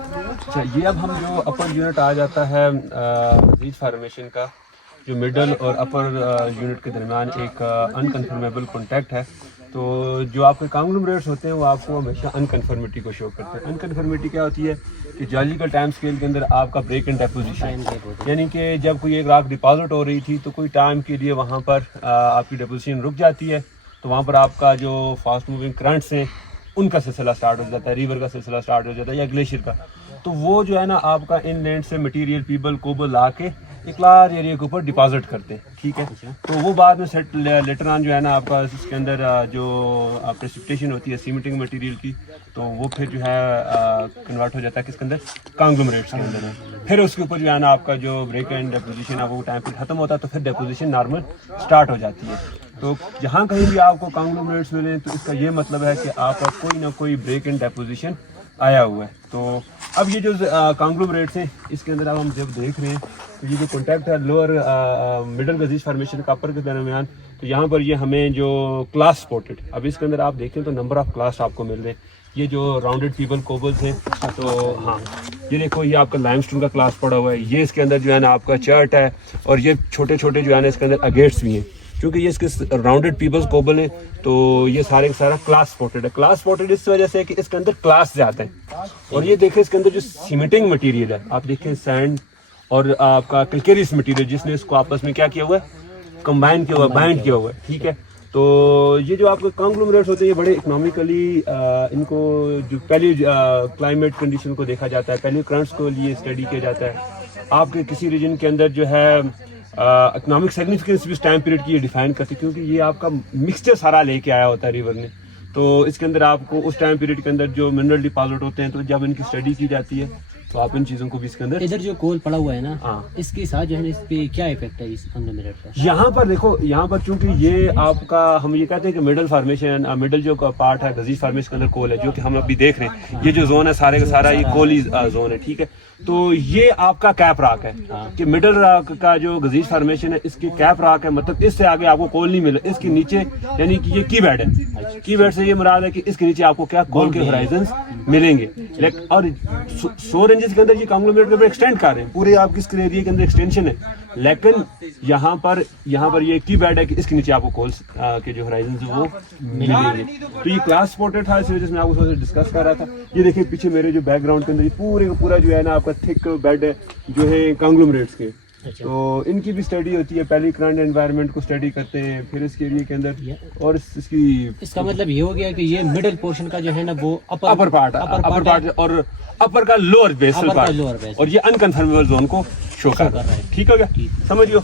अच्छा, ये अब हम जो अपर यूनिट आ जाता है रीच फॉर्मेशन का, जो मिडल और अपर यूनिट के दरमियान एक अनकन्फर्मेबल कॉन्टैक्ट है। तो जो आपके कॉन्ग्लोमरेट्स होते हैं वो आपको हमेशा अनकन्फर्मिटी को शो करते हैं। अनकन्फर्मिटी क्या होती है कि जियोलॉजिकल टाइम स्केल के अंदर आपका ब्रेक इन डेपोजिशन, यानी कि जब कोई एक राख डिपॉजिट हो रही थी तो कोई टाइम के लिए वहाँ पर आपकी डेपोजिशन रुक जाती है, तो वहाँ पर आपका जो फास्ट मूविंग करंट्स हैं उनका सिलसिला स्टार्ट हो जाता है, रिवर का सिलसिला स्टार्ट हो जाता है या ग्लेशियर का। तो वो जो है ना आपका इनलैंड से मटेरियल पीबल कोबल ला के एक लार्ज एरिया के ऊपर डिपॉजिट करते हैं, ठीक है। तो वो बाद में सेट लेटर ऑन जो है ना आपका इसके अंदर जो प्रेसिपिटेशन होती है सीमेंटिंग मटेरियल की, तो वो फिर जो है कन्वर्ट हो जाता है किसके अंदर, कॉन्ग्लोमरेट्स के अंदर है। फिर उसके ऊपर जो है ना आपका जो ब्रेक एंड डेपोजिशन है वो टाइम पर खत्म होता है, तो फिर डेपोजिशन नॉर्मल स्टार्ट हो जाती है। तो जहाँ कहीं भी आपको कॉन्ग्लोमरेट्स मिले तो इसका ये मतलब है कि आपका कोई ना कोई ब्रेक एंड डेपोजिशन आया हुआ है। तो अब ये जो कॉन्ग्लोमरेट्स हैं इसके अंदर अब हम जब देख रहे हैं तो ये जो कॉन्टैक्ट है लोअर मिडल गजीज फॉर्मेशन का अपर के दरमियान, तो यहाँ पर ये हमें जो क्लास स्पॉटेड, अब इसके अंदर आप देखें तो नंबर ऑफ क्लास आपको मिल रहे हैं। ये जो राउंडेड पीबल कोबल्स हैं, तो हाँ ये देखो ये आपका लाइमस्टोन का क्लास पड़ा हुआ है, ये इसके अंदर जो है ना आपका चर्ट है, और ये छोटे छोटे जो है ना इसके अंदर अगेट्स भी हैं, क्योंकि ये इसके राउंडेड पीबल्स कोबल है। तो ये सारे का सारा क्लास स्पॉटेड है। क्लास स्पॉटेड इस वजह से कि इसके अंदर क्लास ज्यादा है। और ये देखें इसके अंदर जो सीमेंटिंग मटेरियल है, आप देखें सैंड और आपका कैल्केरियस मटेरियल जिसने इसको आपस में क्या किया हुआ है, कंबाइन किया हुआ है, बाइंड किया हुआ है, ठीक है। तो ये जो आपके कॉन्ग्लोमरेट्स होते हैं ये बड़े इकोनॉमिकली इनको जो पहली क्लाइमेट कंडीशन को देखा जाता है, पहले करंट्स को लिए स्टडी किया जाता है। आपके किसी रीजन के अंदर जो है इकोनॉमिक सिग्निफिकेंस भी उस टाइम पीरियड की ये डिफाइन करती है, क्योंकि ये आपका मिक्सचर सारा लेके आया होता है रिवर ने। तो इसके अंदर आपको उस टाइम पीरियड के अंदर जो मिनरल डिपॉजिट होते हैं, तो जब इनकी स्टडी की जाती है तो आप इन चीजों को भी इसके अंदर, इधर जो कोल पड़ा हुआ है ना, हाँ इसके साथ जो है इस पे क्या इफेक्ट है इस कॉन्ग्लोमरेट का? यहाँ पर देखो, यहाँ पर चूंकि ये आपका हम ये कहते हैं कि मिडल फॉर्मेशन, मिडल जो पार्ट है गजीज फॉर्मेशन के अंदर कोल है, जो कि हम अभी देख रहे हैं, ये जो जोन है सारे का सारा ये कोली जोन है, ठीक है। तो ये आपका कैप रॉक है कि मिडल रॉक का जो गजीज फॉर्मेशन है इसके कैप रॉक है, मतलब इससे आगे आपको कोल नहीं मिला। इसके नीचे यानी कि ये की बेड है, की बेड से ये मुराद है कि इसके नीचे आपको क्या कोल के होराइजन मिलेंगे। और 100 रेंजेस के अंदर ये कॉन्ग्लोमरेट के ऊपर एक्सटेंड कर रहे हैं, पूरे आपकी इसके एरिया के अंदर एक्सटेंशन है। लेकिन यहाँ पर ये की बेड है कि इसके नीचे आपको कोल्स के जो होराइजन है वो मिलेंगे। तो ये क्लास स्पॉटेड था, इस वजह से मैं आपको डिस्कस कर रहा था। ये देखिए पीछे मेरे जो बैकग्राउंड के अंदर ये पूरे का पूरा जो है ना आपका थिक बेड है जो है कॉन्ग्लोमरेट्स के। तो इनकी भी स्टडी होती है, पहले करंट एनवायरनमेंट को स्टडी करते हैं, फिर इसके एरिया के अंदर, और इसका मतलब ये हो गया कि ये मिडिल पोर्शन का जो है ना वो अपर पार्ट और अपर का लोअर बेसल पार्ट, और ये अनकन्फर्मेबल जोन को शो कर रहा है। ठीक हो गया, समझियो।